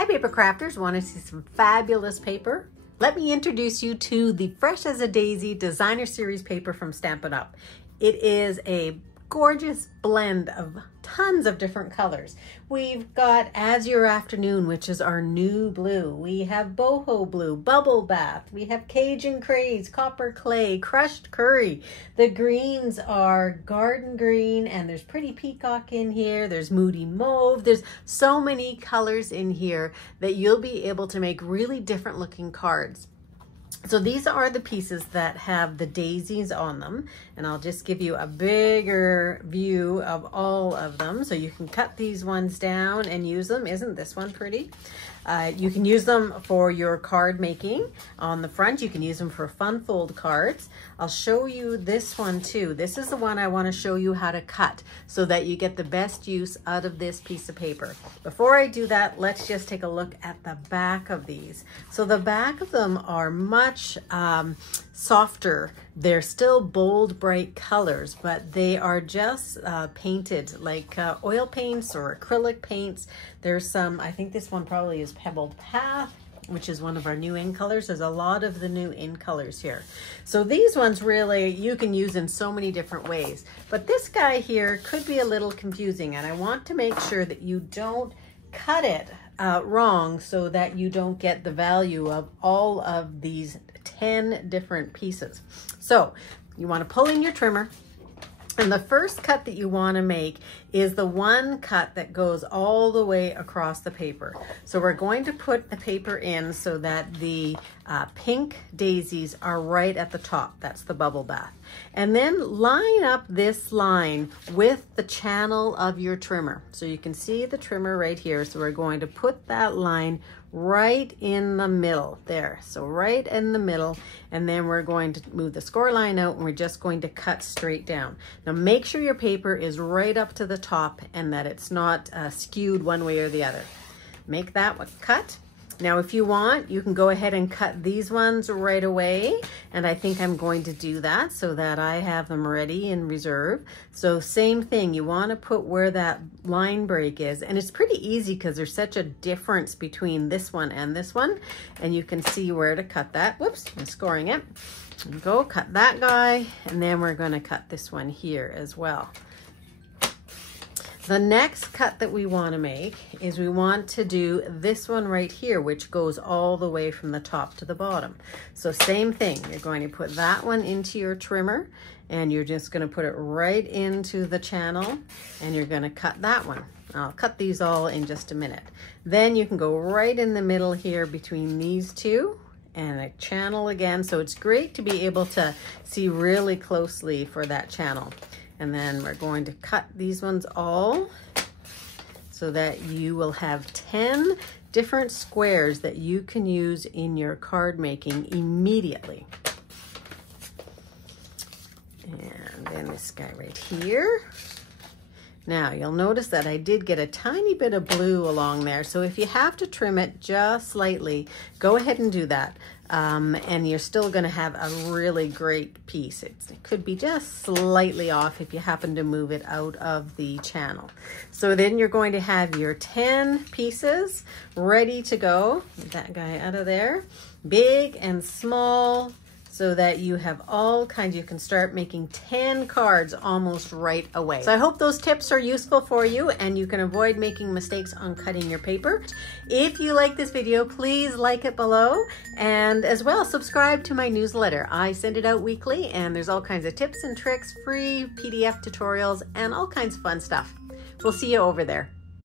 Hi paper crafters, want to see some fabulous paper? Let me introduce you to the Fresh as a Daisy Designer Series paper from Stampin' Up! It is a gorgeous blend of tons of different colors. We've got Azure Afternoon, which is our new blue. We have Boho Blue, Bubble Bath. We have Cajun Craze, Copper Clay, Crushed Curry. The greens are Garden Green, and there's Pretty Peacock in here. There's Moody Mauve. There's so many colors in here that you'll be able to make really different looking cards. So these are the pieces that have the daisies on them, and I'll just give you a bigger view of all of them so you can cut these ones down and use them. Isn't this one pretty? You can use them for your card making on the front. You can use them for fun fold cards. I'll show you this one too. This is the one I want to show you how to cut so that you get the best use out of this piece of paper. Before I do that, let's just take a look at the back of these. So the back of them are much softer. They're still bold, bright colors, but they are just painted like oil paints or acrylic paints. There's some, I think this one probably is Pebbled Path, which is one of our new in colors. There's a lot of the new in colors here. So these ones really, you can use in so many different ways. But this guy here could be a little confusing, and I want to make sure that you don't cut it wrong so that you don't get the value of all of these 10 different pieces. So you want to pull in your trimmer, and the first cut that you want to make is the one cut that goes all the way across the paper. So we're going to put the paper in so that the pink daisies are right at the top. That's the bubble bath. And then line up this line with the channel of your trimmer. So you can see the trimmer right here. So we're going to put that line right in the middle there. So right in the middle, and then we're going to move the score line out, and we're just going to cut straight down. Now make sure your paper is right up to the top and that it's not skewed one way or the other. Make that one cut. Now if you want, you can go ahead and cut these ones right away, and I think I'm going to do that so that I have them ready in reserve. So same thing, you want to put where that line break is, and it's pretty easy because there's such a difference between this one and this one, and you can see where to cut that. Whoops, I'm scoring it. Go cut that guy, and then we're going to cut this one here as well. The next cut that we want to make is we want to do this one right here, which goes all the way from the top to the bottom. So same thing, you're going to put that one into your trimmer, and you're just going to put it right into the channel, and you're going to cut that one. I'll cut these all in just a minute. Then you can go right in the middle here between these two and a channel again. So it's great to be able to see really closely for that channel. And then we're going to cut these ones all so that you will have 10 different squares that you can use in your card making immediately. And then this guy right here. Now you'll notice that I did get a tiny bit of blue along there. So if you have to trim it just slightly, go ahead and do that. And you're still going to have a really great piece. It could be just slightly off if you happen to move it out of the channel. So then you're going to have your 10 pieces ready to go. Get that guy out of there. Big and small, so that you have all kinds. You can start making 10 cards almost right away. So I hope those tips are useful for you and you can avoid making mistakes on cutting your paper. If you like this video, please like it below, and as well subscribe to my newsletter. I send it out weekly, and there's all kinds of tips and tricks, free PDF tutorials, and all kinds of fun stuff. We'll see you over there.